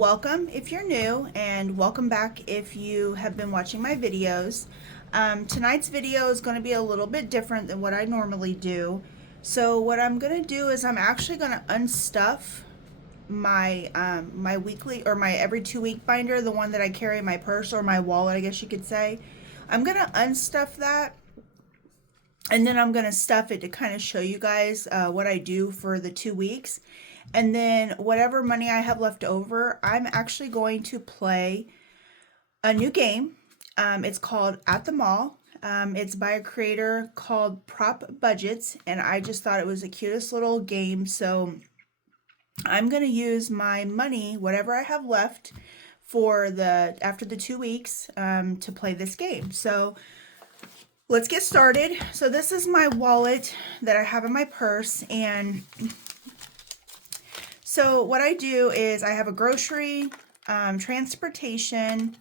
welcome if you're new, and welcome back if you have been watching my videos. Tonight's video is going to be a little bit different than what I normally do. So what I'm going to do is I'm actually going to unstuff my my weekly or my every 2 week binder, the one that I carry in my purse or my wallet, I guess you could say. I'm going to unstuff that, and then I'm going to stuff it to kind of show you guys what I do for the 2 weeks. And then whatever money I have left over, I'm actually going to play a new game. It's called At the Mall. It's by a creator called Prop Budgets, and I just thought it was the cutest little game. So I'm going to use my money, whatever I have left, for after the 2 weeks to play this game. So let's get started. So this is my wallet that I have in my purse, and so what I do is I have a grocery, transportation,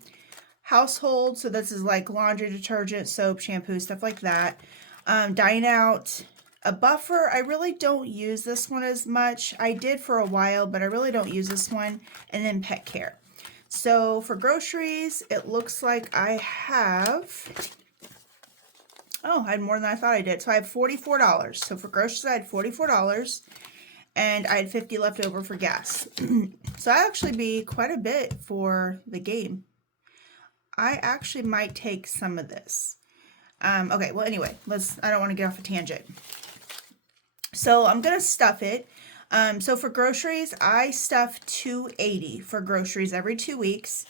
household. So this is like laundry detergent, soap, shampoo, stuff like that. Dine out, a buffer. I really don't use this one as much. I did for a while, but I really don't use this one. And then pet care. So for groceries, it looks like I have, oh, I had more than I thought I did. So I have $44. So for groceries, I had $44. And I had 50 left over for gas. So I actually be quite a bit for the game. I actually might take some of this. Okay, well anyway, I don't want to get off a tangent. So I'm gonna stuff it. So for groceries, I stuff $2.80 for groceries every 2 weeks.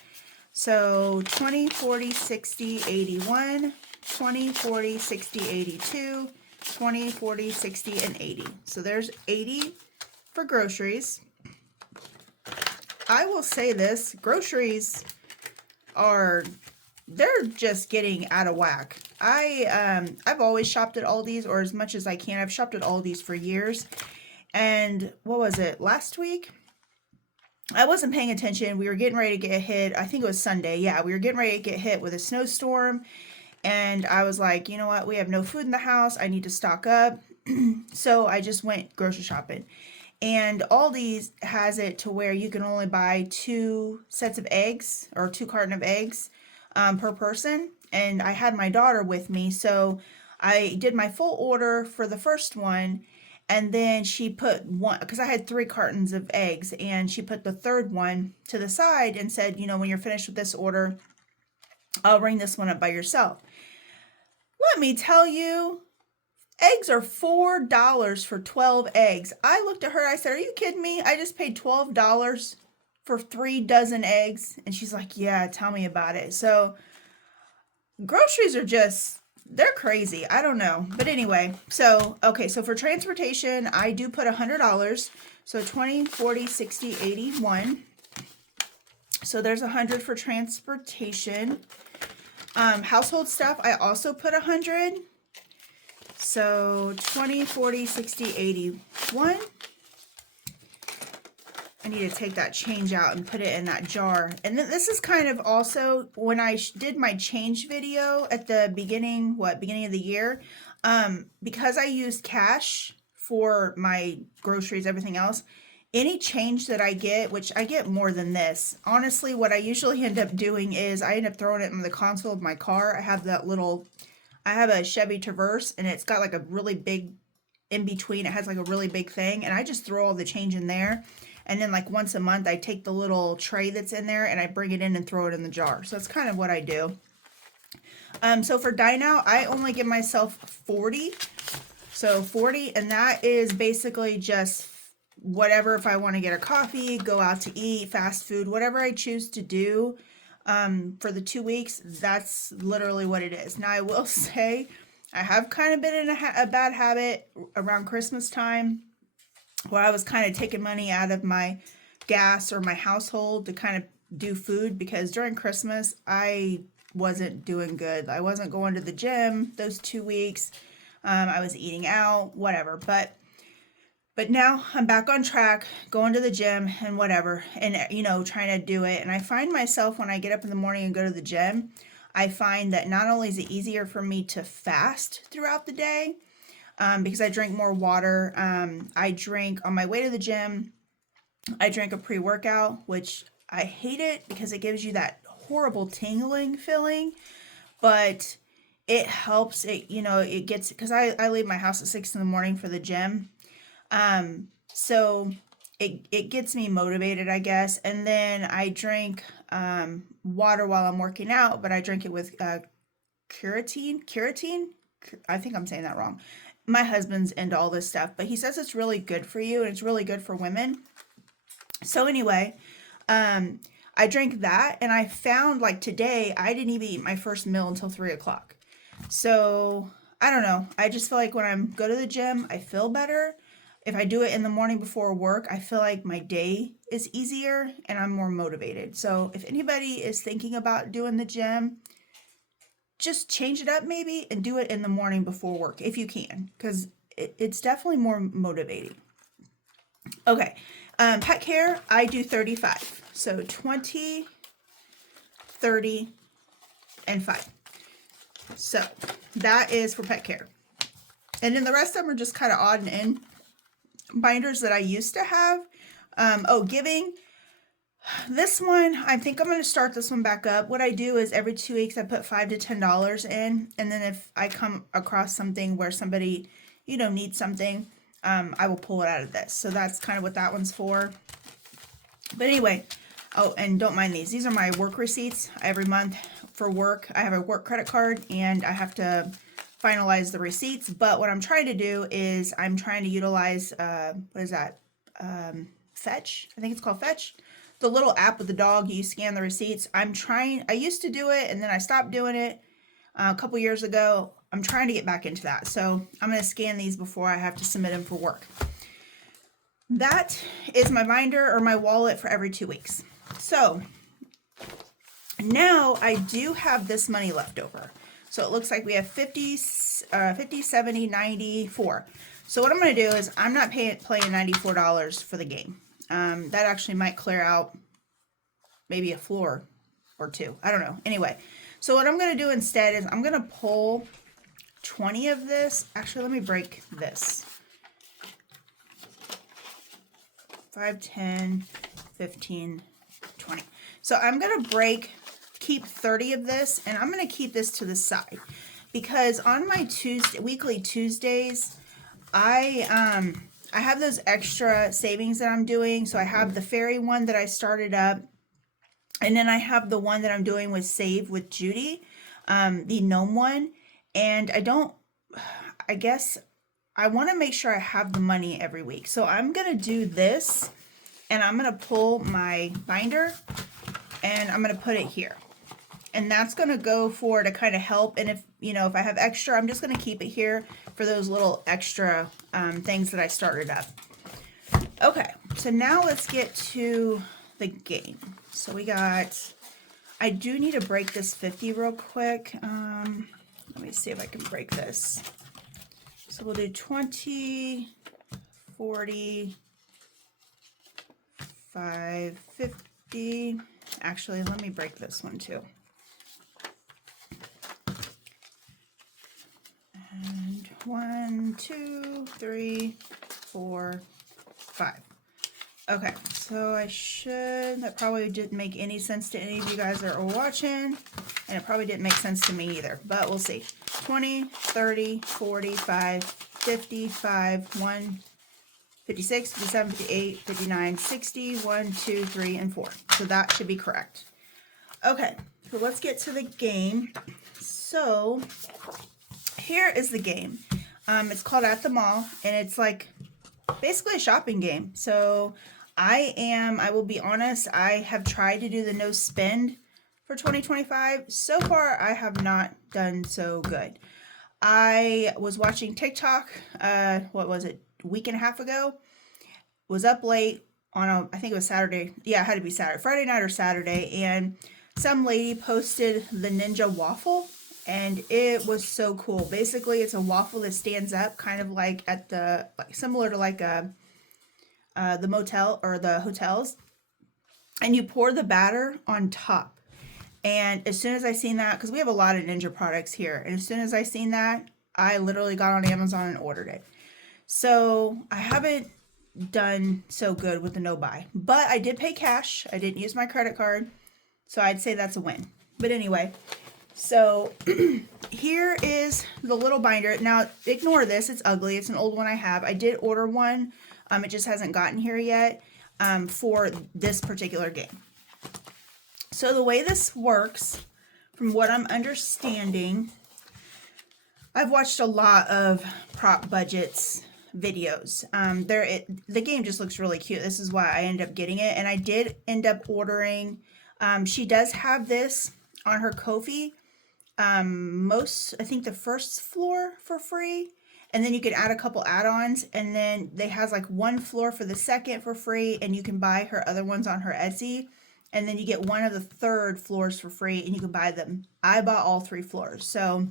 So 20, 40, 60, 81, 20, 40, 60, 82, 20, 40, 60, and 80. So there's 80 for groceries. I will say this, groceries they're just getting out of whack. I've always shopped at Aldi's, or as much as I can. I've shopped at Aldi's for years. And what was it, last week? I wasn't paying attention. We were getting ready to get hit. I think it was Sunday. Yeah, we were getting ready to get hit with a snowstorm. And I was like, you know what? We have no food in the house. I need to stock up. So I just went grocery shopping. And Aldi's has it to where you can only buy 2 sets of eggs, or 2 carton of eggs per person. And I had my daughter with me, so I did my full order for the first one. And then she put one, because I had 3 cartons of eggs, and she put the third one to the side and said, you know, when you're finished with this order, I'll ring this one up by yourself. Let me tell you, eggs are $4 for 12 eggs. I looked at her, I said, are you kidding me? I just paid $12 for 3 dozen eggs. And she's like, yeah, tell me about it. So groceries are just, they're crazy. I don't know. But anyway, so, okay, so for transportation, I do put $100. So 20, 40, 60, 81. So there's 100 for transportation. Household stuff, I also put 100. So 20, 40, 60, 81. I need to take that change out and put it in that jar. And then this is kind of also when I did my change video at the beginning of the year, because I used cash for my groceries, everything else, any change that I get, which I get more than this, honestly, what I usually end up doing is I end up throwing it in the console of my car. I have a Chevy Traverse, and it's got like a really big in between. It has like a really big thing, and I just throw all the change in there. And then like once a month, I take the little tray that's in there and I bring it in and throw it in the jar. So that's kind of what I do. So for dine out, I only give myself 40. So 40, and that is basically just whatever. If I want to get a coffee, go out to eat, fast food, whatever I choose to do. For the 2 weeks, that's literally what it is. Now, I will say I have kind of been in a bad habit around Christmas time where I was kind of taking money out of my gas or my household to kind of do food, because during Christmas, I wasn't doing good. I wasn't going to the gym those 2 weeks. I was eating out, whatever. But now I'm back on track, going to the gym and whatever, and, you know, trying to do it. And I find myself when I get up in the morning and go to the gym, I find that not only is it easier for me to fast throughout the day, because I drink more water. I drink on my way to the gym. I drank a pre-workout, which I hate it because it gives you that horrible tingling feeling, but it helps. It, you know, it gets, because I leave my house at 6 in the morning for the gym. So it gets me motivated, I guess. And then I drink water while I'm working out, but I drink it with Curatine. I think I'm saying that wrong. My husband's into all this stuff, but he says it's really good for you and it's really good for women. So anyway, I drank that, and I found, like, today I didn't even eat my first meal until 3 o'clock. So I don't know. I just feel like when I go to the gym, I feel better. If I do it in the morning before work, I feel like my day is easier and I'm more motivated. So if anybody is thinking about doing the gym, just change it up maybe and do it in the morning before work if you can, because it's definitely more motivating. Okay, pet care, I do 35. So 20, 30, and 5. So that is for pet care. And then the rest of them are just kind of odd and end binders that I used to have. Giving. This one, I think I'm going to start this one back up. What I do is every 2 weeks I put $5 to $10 in. And then if I come across something where somebody, needs something, I will pull it out of this. So that's kind of what that one's for. But anyway, oh, and don't mind these. These are my work receipts every month for work. I have a work credit card and I have to finalize the receipts. But what I'm trying to do is I'm trying to utilize, what is that? Fetch. I think it's called Fetch. The little app with the dog, you scan the receipts. I used to do it and then I stopped doing it a couple years ago. I'm trying to get back into that. So I'm going to scan these before I have to submit them for work. That is my binder or my wallet for every 2 weeks. So now I do have this money left over. So it looks like we have 50, 70, 94. So what I'm going to do is I'm not playing $94 for the game. That actually might clear out maybe a floor or two. I don't know. Anyway, so what I'm going to do instead is I'm going to pull 20 of this. Actually, let me break this. 5, 10, 15, 20. So I'm going to keep 30 of this, and I'm going to keep this to the side because on my weekly Tuesdays, I have those extra savings that I'm doing. So I have the fairy one that I started up. And then I have the one that I'm doing with Save with Judy, the gnome one. And I guess I want to make sure I have the money every week. So I'm going to do this and I'm going to pull my binder and I'm going to put it here. And that's going to go to kind of help. And if I have extra, I'm just going to keep it here for those little extra things that I started up. Okay, so now let's get to the game. So I do need to break this 50 real quick. Let me see if I can break this. So we'll do 20, 40, 5, 50. Actually, let me break this one too. And 1, 2, 3, 4, 5. Okay, so that probably didn't make any sense to any of you guys that are watching, and it probably didn't make sense to me either, but we'll see. 20, 30, 45, 55, 1, 56, 57, 58, 59, 60, 1, 2, 3, and 4. So that should be correct. Okay, so let's get to the game. So here is the game. It's called At the Mall, and it's like basically a shopping game. So I will be honest, I have tried to do the no spend for 2025. So far, I have not done so good. I was watching TikTok, what was it, a week and a half ago, was up late on I think it was Saturday. Yeah, it had to be Saturday, Friday night or Saturday. And some lady posted the Ninja waffle. And it was so cool. Basically, it's a waffle that stands up, kind of like similar to the motel or the hotels. And you pour the batter on top. And as soon as I seen that, because we have a lot of Ninja products here, and as soon as I seen that, I literally got on Amazon and ordered it. So I haven't done so good with the no buy. But I did pay cash. I didn't use my credit card. So I'd say that's a win. But anyway, so here is the little binder. Now, ignore this. It's ugly. It's an old one I have. I did order one. It just hasn't gotten here yet for this particular game. So the way this works, from what I'm understanding, I've watched a lot of prop budgets videos. The game just looks really cute. This is why I ended up getting it. And I did end up ordering. She does have this on her Ko-fi. I think the first floor for free. And then you can add a couple add-ons. And then they has like one floor for the second for free. And you can buy her other ones on her Etsy. And then you get one of the third floors for free. And you can buy them. I bought all 3 floors. So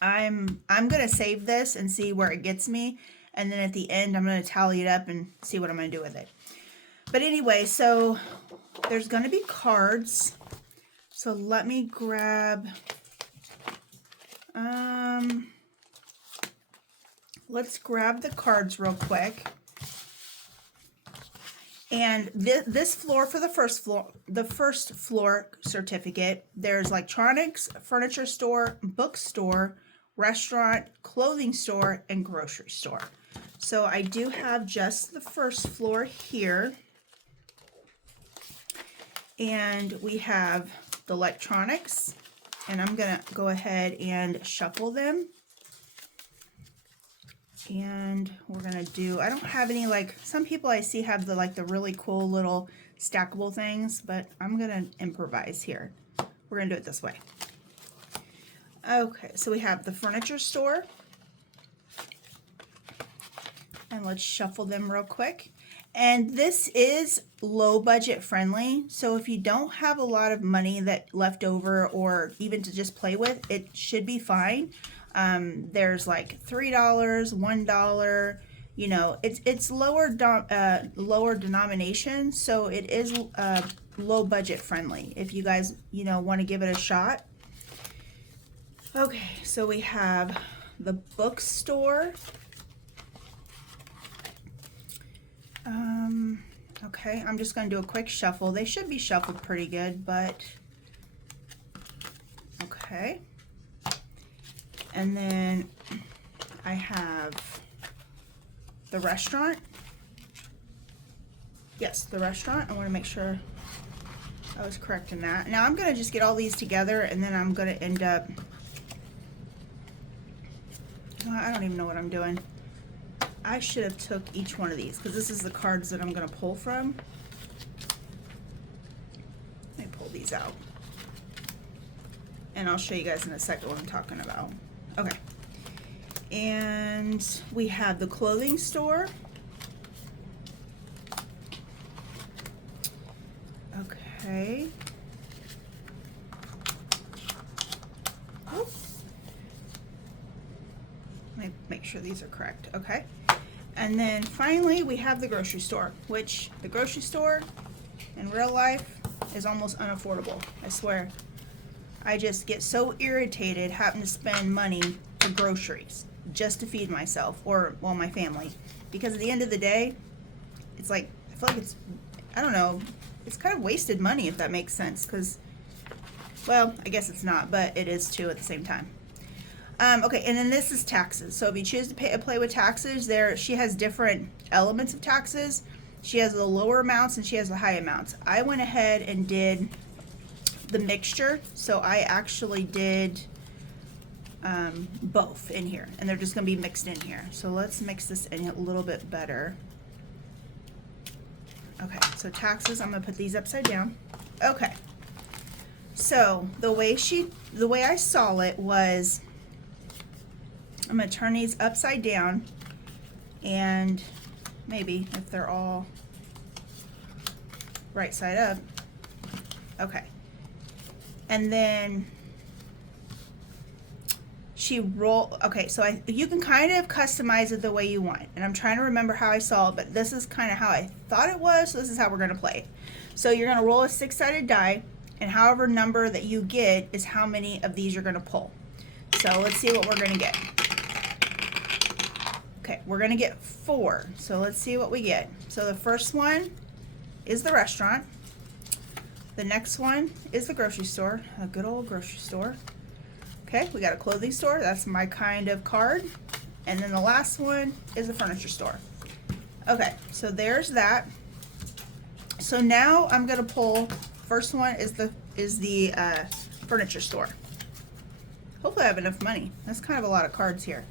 I'm going to save this and see where it gets me. And then at the end, I'm going to tally it up and see what I'm going to do with it. But anyway, so there's going to be cards. So let me grab, let's grab the cards real quick. And this floor for the first floor certificate, there's electronics, furniture store, bookstore, restaurant, clothing store, and grocery store. So I do have just the first floor here. And we have the electronics, and I'm gonna go ahead and shuffle them. And we're gonna do, I don't have any, some people I see have the really cool little stackable things, but I'm gonna improvise here. We're gonna do it this way. Okay, so we have the furniture store. And let's shuffle them real quick. And this is low budget friendly. So if you don't have a lot of money that left over or even to just play with, it should be fine. There's like $3, $1, you know, it's lower denomination. So it is low budget friendly if you guys, you know, want to give it a shot. Okay, so we have the bookstore. Okay, I'm just going to do a quick shuffle. They should be shuffled pretty good, but okay. And then I have the restaurant. Yes, the restaurant. I want to make sure I was correct in that. Now I'm going to just get all these together, and then I'm going to end up, I don't even know what I'm doing. I should have took each one of these because this is the cards that I'm going to pull from. Let me pull these out. And I'll show you guys in a second what I'm talking about. Okay. And we have the clothing store. Okay. Oops. Let me make sure these are correct. Okay. And then finally we have the grocery store, which the grocery store in real life is almost unaffordable. I swear. I just get so irritated having to spend money for groceries just to feed myself or, well, my family. Because at the end of the day, it's like, I feel like it's, I don't know, it's kind of wasted money if that makes sense. Because, well, I guess it's not, but it is too at the same time. Okay, and then this is taxes. So if you choose to play with taxes, she has different elements of taxes. She has the lower amounts and she has the high amounts. I went ahead and did the mixture, so I actually did both in here, and they're just going to be mixed in here. So let's mix this in a little bit better. Okay, so taxes, I'm going to put these upside down. Okay, so the way I saw it was, I'm going to turn these upside down, and maybe if they're all right side up. Okay. And then okay, so you can kind of customize it the way you want. And I'm trying to remember how I saw it, but this is kind of how I thought it was, so this is how we're going to play it. So you're going to roll a 6-sided die, and however number that you get is how many of these you're going to pull. So let's see what we're going to get. Okay, we're gonna get 4. So let's see what we get. So the first one is the restaurant. The next one is the grocery store, a good old grocery store. Okay, we got a clothing store, that's my kind of card. And then the last one is a furniture store. Okay, so there's that. So now I'm gonna pull, first one is the furniture store. Hopefully I have enough money. That's kind of a lot of cards here.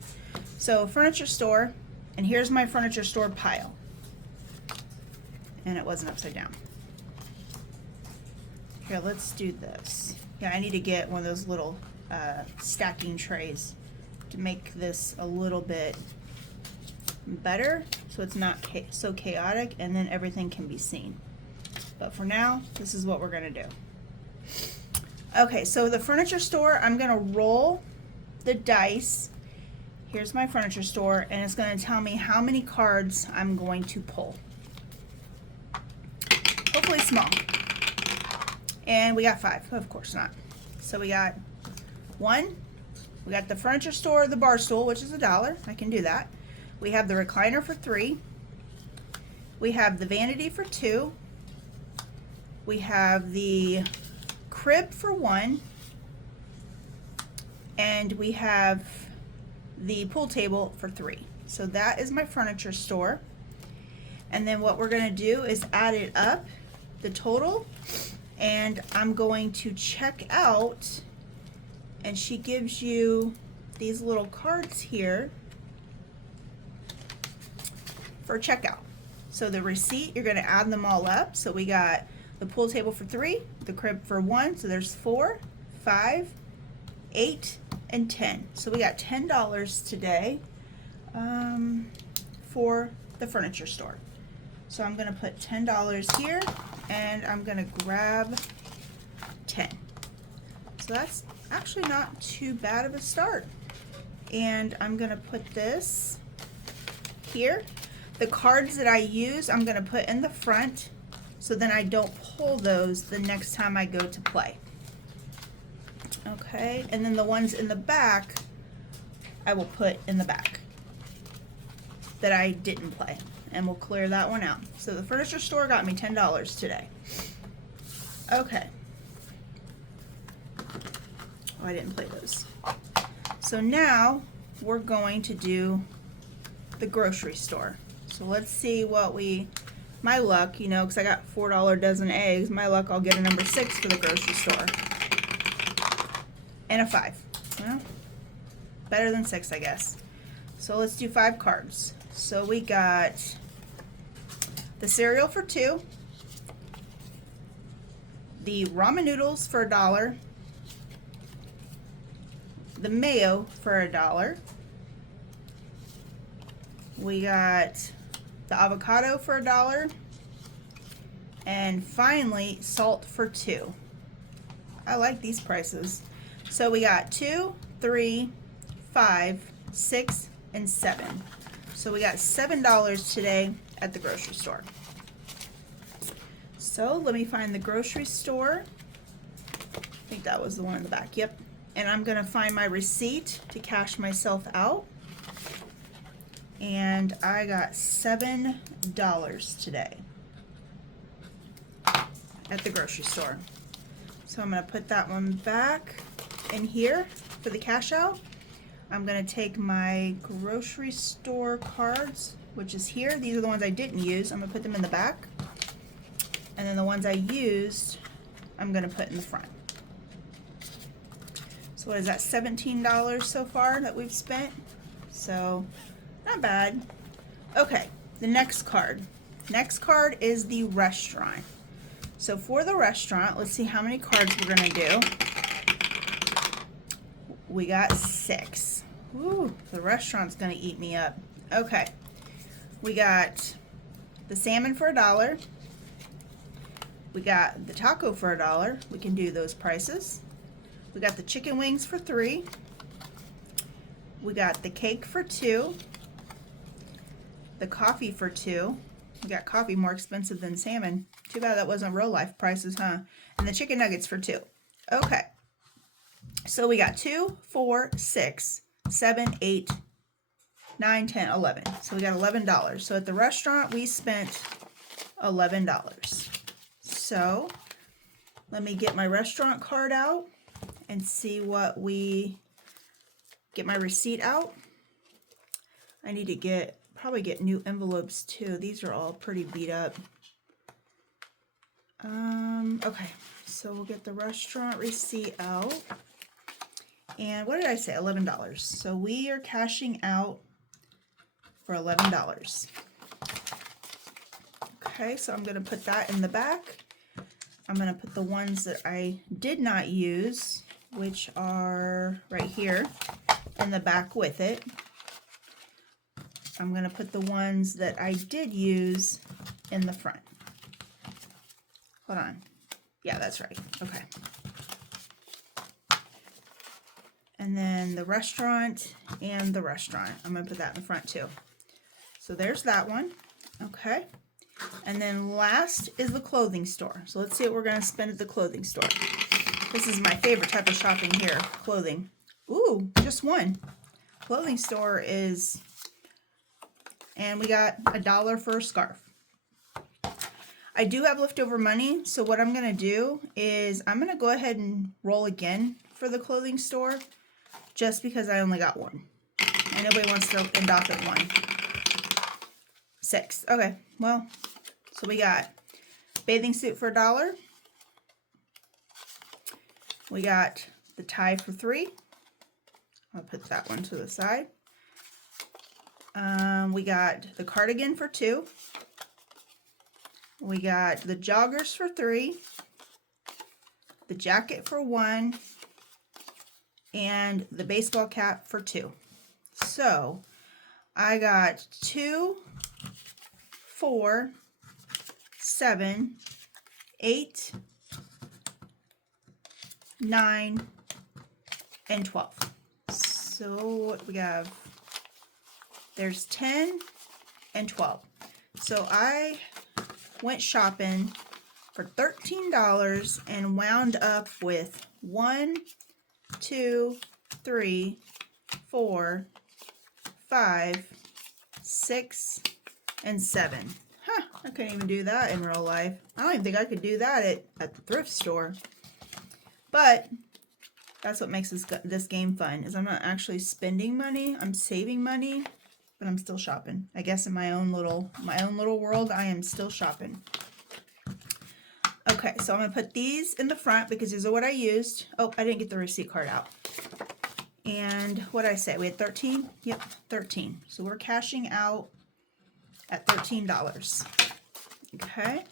So furniture store, and here's my furniture store pile. And it wasn't upside down. Here, let's do this. Yeah, I need to get one of those little stacking trays to make this a little bit better so it's not so chaotic, and then everything can be seen. But for now, this is what we're gonna do. Okay, so the furniture store, I'm gonna roll the dice. Here's my furniture store, and it's gonna tell me how many cards I'm going to pull. Hopefully small. And we got 5, of course not. So we got 1, we got the furniture store, the bar stool, which is $1, I can do that. We have the recliner for 3. We have the vanity for 2. We have the crib for 1. And we have the pool table for 3. So that is my furniture store. And then what we're gonna do is add it up, the total, and I'm going to check out, and she gives you these little cards here for checkout. So the receipt, you're gonna add them all up. So we got the pool table for 3, the crib for 1, so there's 4, 5, 8, and 10. So we got $10 today for the furniture store. So I'm gonna put $10 here, and I'm gonna grab 10. So that's actually not too bad of a start. And I'm gonna put this here. The cards that I use, I'm gonna put in the front, so then I don't pull those the next time I go to play. Okay, and then the ones in the back, I will put in the back that I didn't play, and we'll clear that one out. So the furniture store got me $10 today. Okay. Oh, I didn't play those. So now we're going to do the grocery store. So let's see what my luck, you know, because I got $4 dozen eggs, my luck, I'll get a number 6 for the grocery store. And a 5. Well, better than 6, I guess. So let's do 5 cards. So we got the cereal for 2, the ramen noodles for $1, the mayo for $1, we got the avocado for $1, and finally salt for 2. I like these prices. So we got 2, 3, 5, 6, and 7. So we got $7 today at the grocery store. So let me find the grocery store. I think that was the one in the back. Yep. And I'm gonna find my receipt to cash myself out. And I got $7 today at the grocery store. So I'm gonna put that one back in here for the cash out. I'm gonna take my grocery store cards, which is here. These are the ones I didn't use. I'm gonna put them in the back. And then the ones I used, I'm gonna put in the front. So what is that, $17 so far that we've spent? So, not bad. Okay, the next card. Next card is the restaurant. So for the restaurant, let's see how many cards we're gonna do. We got 6. Ooh, the restaurant's gonna eat me up. Okay, we got the salmon for $1. We got the taco for $1. We can do those prices. We got the chicken wings for $3. We got the cake for $2. The coffee for $2. We got coffee more expensive than salmon. Too bad that wasn't real life prices, huh? And the chicken nuggets for $2. Okay. So we got 2, 4, 6, 7, 8, 9, 10, 11. So we got $11. So at the restaurant, we spent $11. So let me get my restaurant card out and see what we get. My receipt out. I need to probably get new envelopes too. These are all pretty beat up. Okay, so we'll get the restaurant receipt out. And what did I say? $11. So we are cashing out for $11. Okay, so I'm going to put that in the back. I'm going to put the ones that I did not use, which are right here, in the back with it. I'm going to put the ones that I did use in the front. Hold on. Yeah, that's right. Okay. And then the restaurant and the restaurant. I'm going to put that in the front too. So there's that one. Okay. And then last is the clothing store. So let's see what we're going to spend at the clothing store. This is my favorite type of shopping here, clothing. Ooh, just one. Clothing store is, and we got $1 for a scarf. I do have leftover money, so what I'm going to do is I'm going to go ahead and roll again for the clothing store, just because I only got one. And nobody wants to end off at 1. 6. Okay, well, so we got bathing suit for $1. We got the tie for $3. I'll put that one to the side. We got the cardigan for $2. We got the joggers for $3. The jacket for $1. And the baseball cap for $2. So I got 2, 4, 7, 8, 9, and 12. So what we have, there's 10 and 12. So I went shopping for $13 and wound up with 1, 2, 3, 4, 5, 6, and 7. Huh, I couldn't even do that in real life. I don't even think I could do that at the thrift store. But that's what makes this game fun, is I'm not actually spending money. I'm saving money, but I'm still shopping. I guess in my own little world, I am still shopping. Okay, so I'm going to put these in the front because these are what I used. Oh, I didn't get the receipt card out. And what did I say? We had 13? Yep, 13. So we're cashing out at $13. Okay.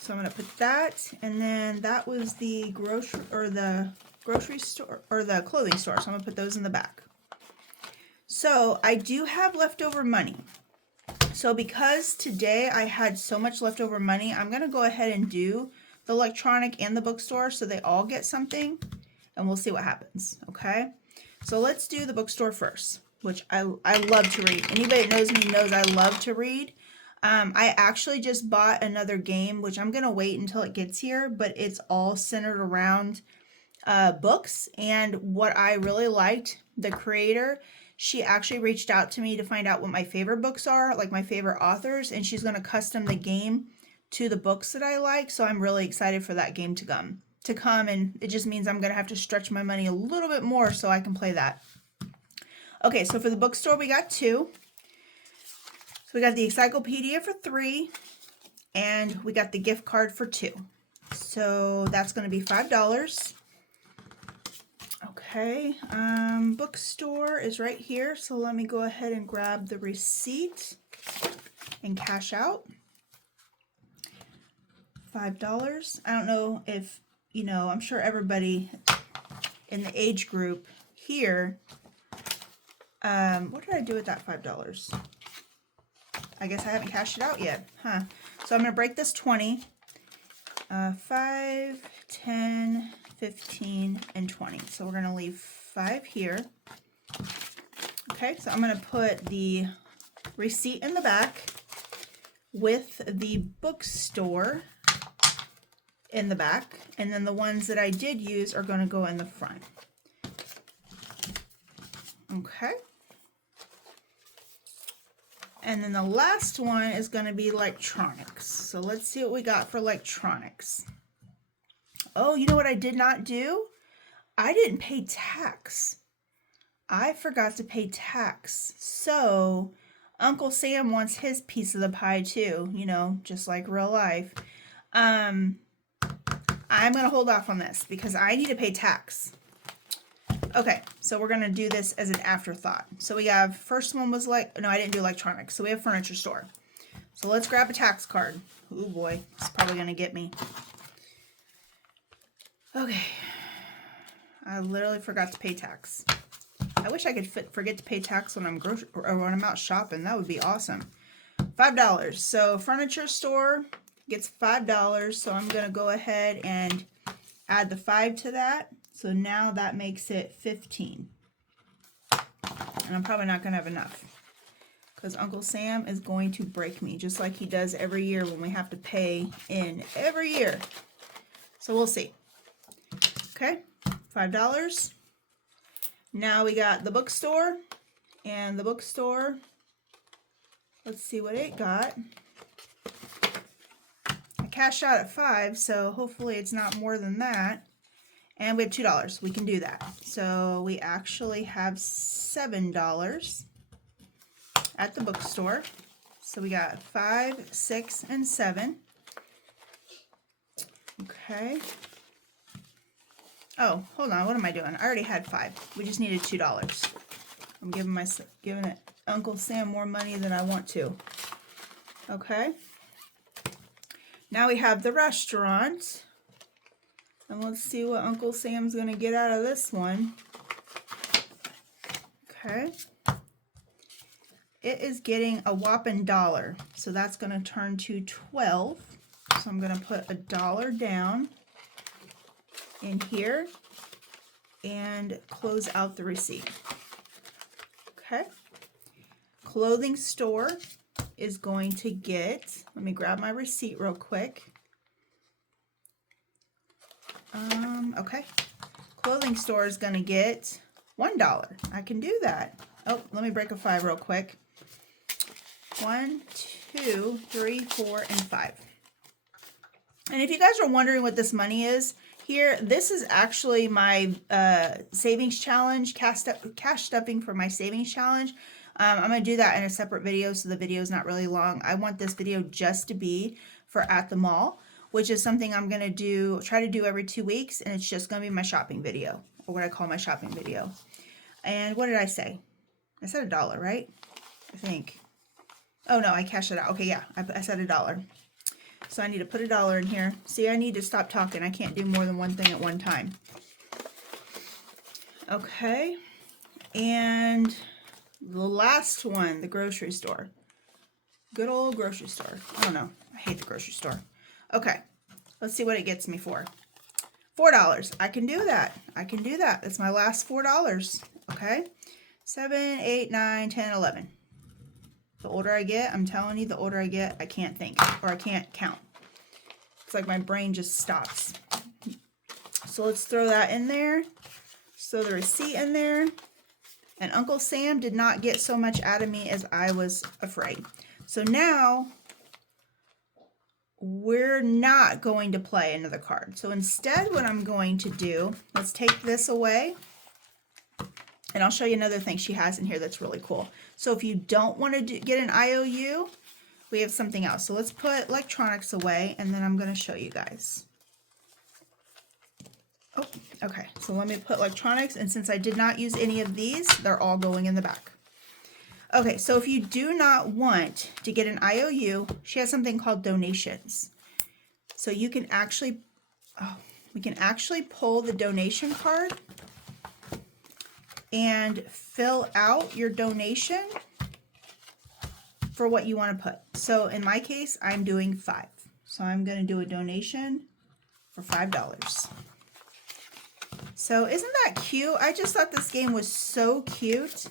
So I'm going to put that, and then that was the grocery store, or the clothing store. So I'm going to put those in the back. So I do have leftover money. So because today I had so much leftover money, I'm going to go ahead and do the electronic and the bookstore so they all get something, and we'll see what happens, okay? So let's do the bookstore first, which I love to read. Anybody that knows me knows I love to read. I actually just bought another game, which I'm going to wait until it gets here, but it's all centered around books. And what I really liked, the creator, she actually reached out to me to find out what my favorite books are, like my favorite authors, and she's going to custom the game to the books that I like. So I'm really excited for that game to come, and it just means I'm going to have to stretch my money a little bit more so I can play that. Okay, so for the bookstore, we got 2. So we got the encyclopedia for $3, and we got the gift card for $2. So that's going to be $5. Okay, bookstore is right here. So let me go ahead and grab the receipt and cash out. $5. I don't know if, I'm sure everybody in the age group here, what did I do with that $5? I guess I haven't cashed it out yet, huh? So I'm going to break this 20, 5, 10, 15, and 20. So we're going to leave 5 here. Okay, so I'm going to put the receipt in the back with the bookstore in the back, and then the ones that I did use are going to go in the front. Okay. And then the last one is going to be electronics. So let's see what we got for electronics. Oh, you know what I did not do? I didn't pay tax. I forgot to pay tax. So Uncle Sam wants his piece of the pie too, you know, just like real life. I'm going to hold off on this because I need to pay tax. Okay, so we're going to do this as an afterthought. So we have, first one was like, no, I didn't do electronics. So we have furniture store. So let's grab a tax card. Oh boy, it's probably going to get me. Okay. I literally forgot to pay tax. I wish I could forget to pay tax when I'm when I'm out shopping. That would be awesome. $5. So furniture store gets $5. So I'm going to go ahead and add the 5 to that. So now that makes it 15. And I'm probably not going to have enough because Uncle Sam is going to break me just like he does every year when we have to pay in every year. So we'll see. Okay, $5. Now we got the bookstore, and the bookstore, let's see what it got. I cashed out at 5, so hopefully it's not more than that. And we have $2. We can do that. So we actually have $7 at the bookstore. So we got 5, 6, and 7. Okay. Oh, hold on. What am I doing? I already had 5. We just needed $2. I'm giving Uncle Sam more money than I want to. Okay. Now we have the restaurant. And let's see what Uncle Sam's going to get out of this one. Okay. It is getting a whopping $1. So that's going to turn to 12. So I'm going to put $1 down in here and close out the receipt. Okay. Clothing store is going to get, let me grab my receipt real quick. Okay. Clothing store is going to get $1. I can do that. Oh, let me break a 5 real quick. 1, 2, 3, 4, and 5. And if you guys are wondering what this money is, here, this is actually my savings challenge, cash stuffing for my savings challenge. I'm going to do that in a separate video, so the video is not really long. I want this video just to be for at the mall, which is something I'm going to try to do every 2 weeks, and it's just going to be my shopping video, or what I call my shopping video. And what did I say? I said $1, right? I think. Oh, no, I cashed it out. Okay, yeah, I said $1. So I need to put $1 in here. See, I need to stop talking. I can't do more than one thing at one time. Okay. And the last one, the grocery store. Good old grocery store. I don't know. I hate the grocery store. Okay. Let's see what it gets me for. $4. I can do that. I can do that. It's my last $4. Okay. 7, 8, 9, 10, 11. The older I get, I'm telling you, the older I get, I can't think, or I can't count. It's like my brain just stops. So let's throw that in there. Throw the receipt in there. And Uncle Sam did not get so much out of me as I was afraid. So now we're not going to play another card. So instead, what I'm going to do, let's take this away. And I'll show you another thing she has in here that's really cool. So if you don't want to get an IOU, we have something else. So let's put electronics away, and then I'm going to show you guys. Oh, okay. So let me put electronics, and since I did not use any of these, they're all going in the back. Okay, so if you do not want to get an IOU, she has something called donations. So you can actually, we can actually pull the donation card and fill out your donation for what you want to put. So in my case, I'm doing 5. So I'm going to do a donation for $5. So isn't that cute? I just thought this game was so cute.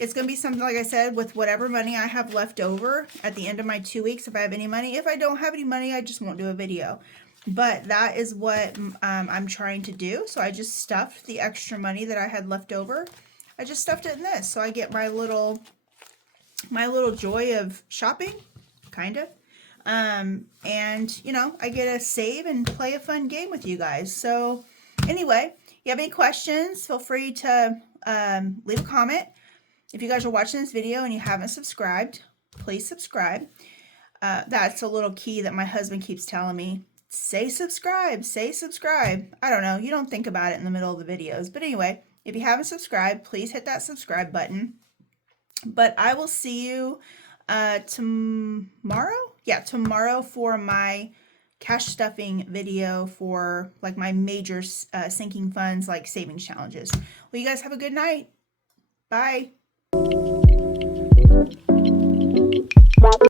It's going to be something, like I said, with whatever money I have left over at the end of my 2 weeks, if I have any money. If I don't have any money, I just won't do a video. But that is what I'm trying to do. So I just stuffed the extra money that I had left over. I just stuffed it in this. So I get my little my little joy of shopping, kind of. And you know, I get to save and play a fun game with you guys. So anyway, if you have any questions, feel free to leave a comment. If you guys are watching this video and you haven't subscribed, please subscribe. That's a little key that my husband keeps telling me. Say subscribe, say subscribe. I don't know, you don't think about it in the middle of the videos. But anyway, if you haven't subscribed, please hit that subscribe button. But I will see you tomorrow? Yeah, tomorrow for my cash stuffing video for like my major sinking funds, like savings challenges. Well, you guys have a good night. Bye.